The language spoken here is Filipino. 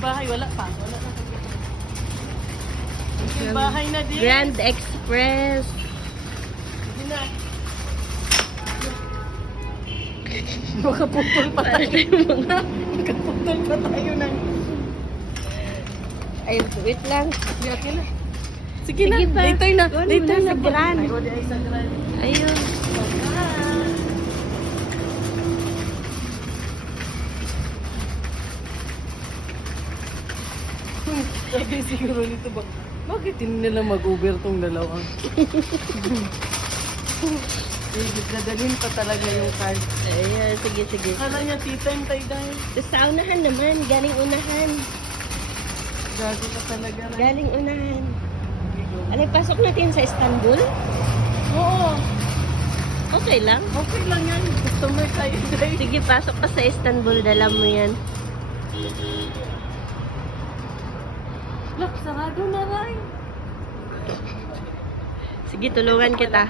Yung bahay, wala pa. Wala na. Yung bahay na din. Grand Express. Hindi na. Makaputol pa tayo. Makaputol pa tayo ng... Ay, wait lang. Okay na. Sige Sige na. pa. Later na. Go Later muna na. sa Grand. Ay, wala ay sa Grand. Ayun. Sabi siguro nito ba, bakit hindi nila mag-Uber tong dalawa? Dadalhin pa talaga yung car. Ayan, sige, sige. Kala niya tea-time tayo dahil. Sa unahan naman, galing unahan. Gago ka talaga na. Galing unahan. Alay, pasok natin sa Istanbul? Oo, Okay lang. okay lang yan. Customer tayo dahil. Sige, pasok ka sa Istanbul, dala mo yan. Look, sarado na rin. Sige, tulungan kita.